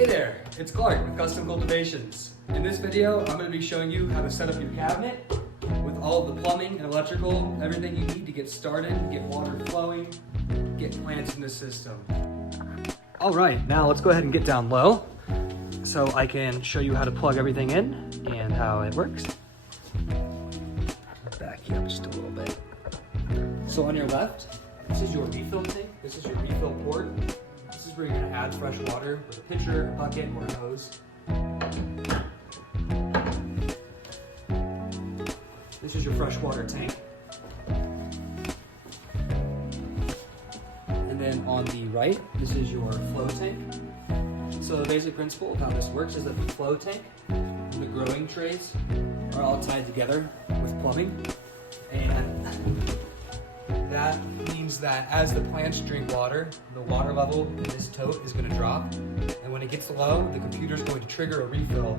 Hey there, it's Clark with Custom Cultivations. In this video, I'm going to be showing you how to set up your cabinet with all of the plumbing and electrical, everything you need to get started, get water flowing, get plants in the system. All right, now let's go ahead and get down low so I can show you how to plug everything in and how it works. Back you up just a little bit. So on your left, this is your refill tank. This is your refill port. This is where you're going to add fresh water with a pitcher, a bucket, or a hose. This is your freshwater tank. And then on the right, this is your flow tank. So the basic principle of how this works is that the flow tank and the growing trays are all tied together with plumbing. And that means that as the plants drink water, the water level in this tote is going to drop. And when it gets low, the computer is going to trigger a refill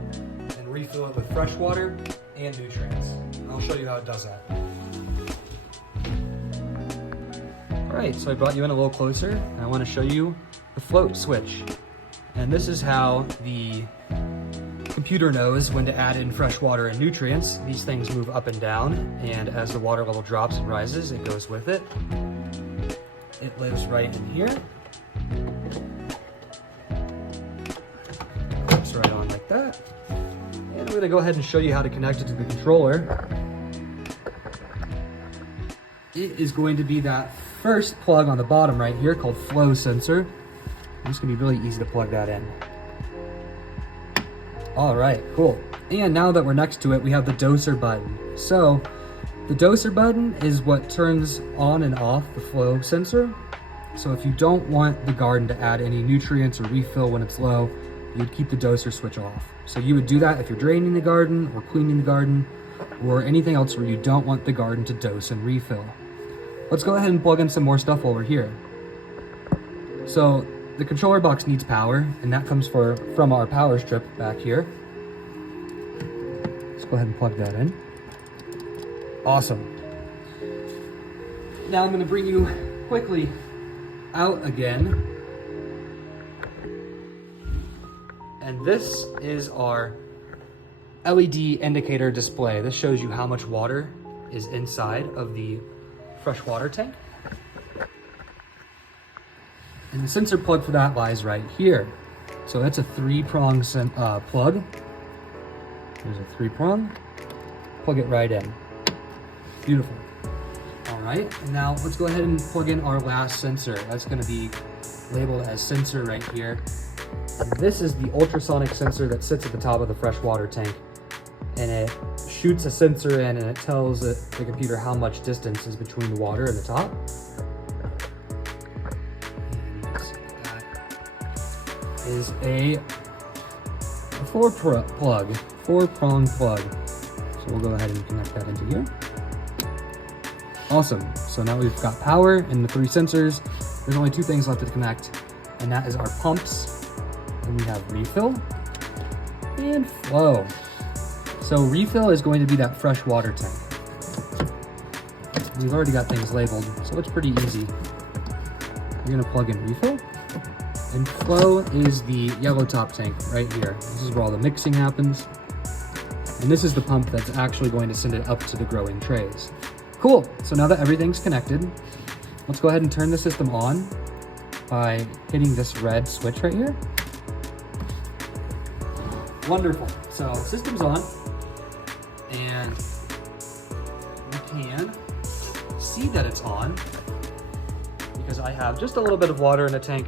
and refill it with fresh water and nutrients. I'll show you how it does that. All right, so I brought you in a little closer, and I want to show you the float switch. And this is how the computer knows when to add in fresh water and nutrients. These things move up and down, and as the water level drops and rises, it goes with it. It lives right in here. Clips right on like that. And I'm going to go ahead and show you how to connect it to the controller. It is going to be that first plug on the bottom right here called flow sensor. It's going to be really easy to plug that in. All right, cool. And now that we're next to it, we have the doser button. So the doser button is what turns on and off the flow sensor. So if you don't want the garden to add any nutrients or refill when it's low, you'd keep the doser switch off. So you would do that if you're draining the garden or cleaning the garden or anything else where you don't want the garden to dose and refill. Let's go ahead and plug in some more stuff over here. So the controller box needs power, and that comes from our power strip back here. Let's go ahead and plug that in. Awesome. Now I'm going to bring you quickly out again. And this is our LED indicator display. This shows you how much water is inside of the fresh water tank. And the sensor plug for that lies right here. So that's a 3-prong plug. There's a 3-prong. Plug it right in. Beautiful. All right, and now let's go ahead and plug in our last sensor. That's going to be labeled as sensor right here. And this is the ultrasonic sensor that sits at the top of the freshwater tank. And it shoots a sensor in, and it tells the computer how much distance is between the water and the top. Is a 4-prong plug. So we'll go ahead and connect that into here. Awesome. So now we've got power and the 3 sensors. There's only 2 things left to connect, and that is our pumps. And we have refill and flow. So refill is going to be that fresh water tank. We've already got things labeled, so it's pretty easy. You're gonna plug in refill. And flow is the yellow top tank right here. This is where all the mixing happens. And this is the pump that's actually going to send it up to the growing trays. Cool, so now that everything's connected, let's go ahead and turn the system on by hitting this red switch right here. Wonderful, so system's on, and we can see that it's on because I have just a little bit of water in the tank.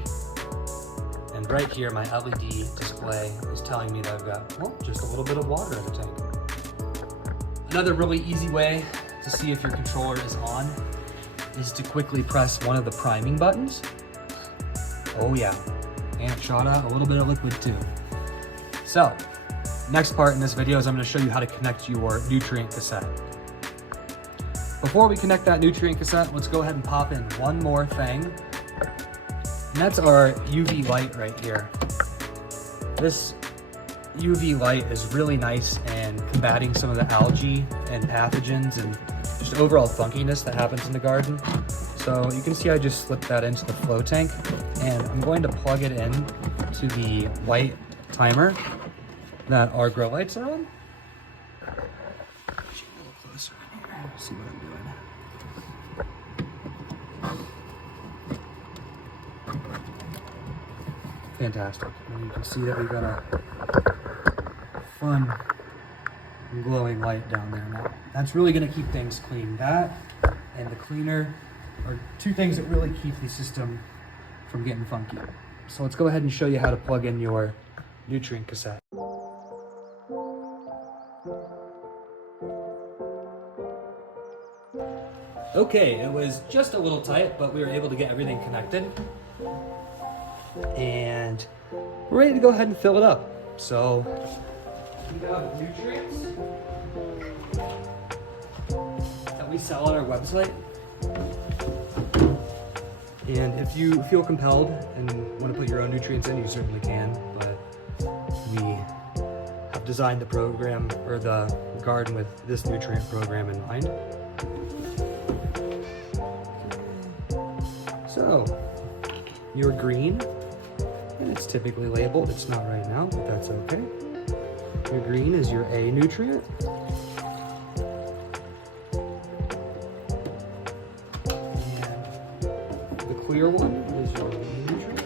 And right here, my LED display is telling me that I've got, well, just a little bit of water in the tank. Another really easy way to see if your controller is on is to quickly press one of the priming buttons. Oh yeah, and it shot out a little bit of liquid too. So, next part in this video is I'm going to show you how to connect your nutrient cassette. Before we connect that nutrient cassette, let's go ahead and pop in one more thing. And that's our UV light right here. This UV light is really nice in combating some of the algae and pathogens and just overall funkiness that happens in the garden. So you can see I just slipped that into the flow tank, and I'm going to plug it in to the white timer that our grow lights are on. A little closer in here, see what I'm doing. Fantastic. And you can see that we've got a fun glowing light down there now. That's really going to keep things clean. That and the cleaner are two things that really keep the system from getting funky. So let's go ahead and show you how to plug in your nutrient cassette. Okay, it was just a little tight, but we were able to get everything connected. And we're ready to go ahead and fill it up. So we have nutrients that we sell on our website. And if you feel compelled and want to put your own nutrients in, you certainly can. But we have designed the program or the garden with this nutrient program in mind. So your green, and it's typically labeled, it's not right now, but that's okay. Your green is your A nutrient. And the clear one is your B nutrient.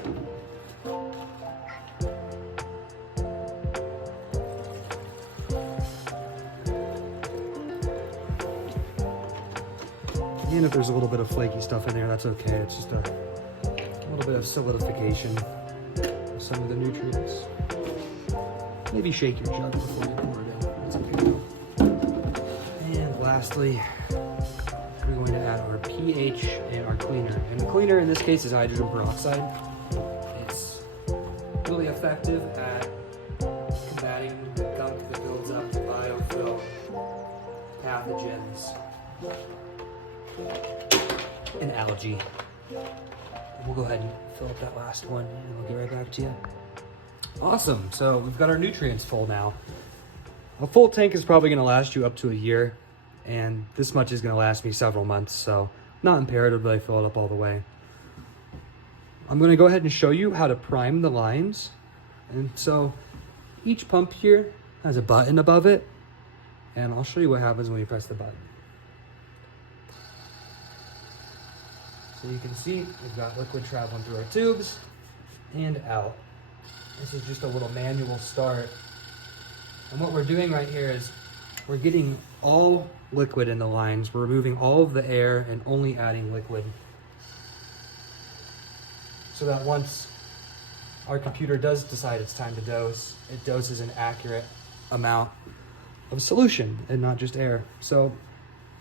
And if there's a little bit of flaky stuff in there, that's okay. It's just a little bit of solidification of some of the nutrients. Maybe shake your jug before you pour it in. That's okay. And lastly, we're going to add our pH and our cleaner. And the cleaner in this case is hydrogen peroxide. It's really effective at combating the gunk that builds up the biofilm pathogens and algae. We'll go ahead and fill up that last one and we'll get right back to you. Awesome, so we've got our nutrients full now. A full tank is probably gonna last you up to a year, and this much is gonna last me several months, so not imperative that I fill it up all the way. I'm gonna go ahead and show you how to prime the lines. And so each pump here has a button above it, and I'll show you what happens when you press the button. So you can see we've got liquid traveling through our tubes and out. This is just a little manual start. And what we're doing right here is we're getting all liquid in the lines. We're removing all of the air and only adding liquid. So that once our computer does decide it's time to dose, it doses an accurate amount of solution and not just air. So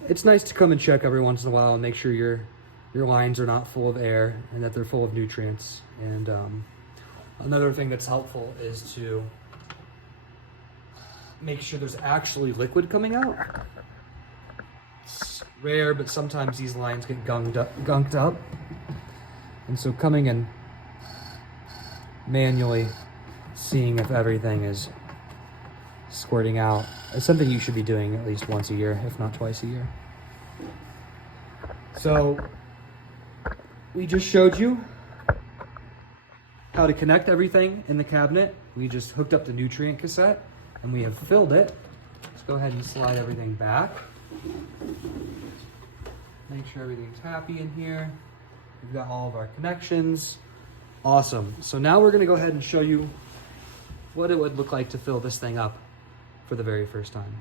it's nice to come and check every once in a while and make sure your lines are not full of air and that they're full of nutrients. And another thing that's helpful is to make sure there's actually liquid coming out. It's rare, but sometimes these lines get gunked up. And so coming and manually seeing if everything is squirting out is something you should be doing at least once a year, if not twice a year. So we just showed you how to connect everything in the cabinet. We just hooked up the nutrient cassette and we have filled it. Let's go ahead and slide everything back. Make sure everything's happy in here. We've got all of our connections. Awesome. So now we're gonna go ahead and show you what it would look like to fill this thing up for the very first time.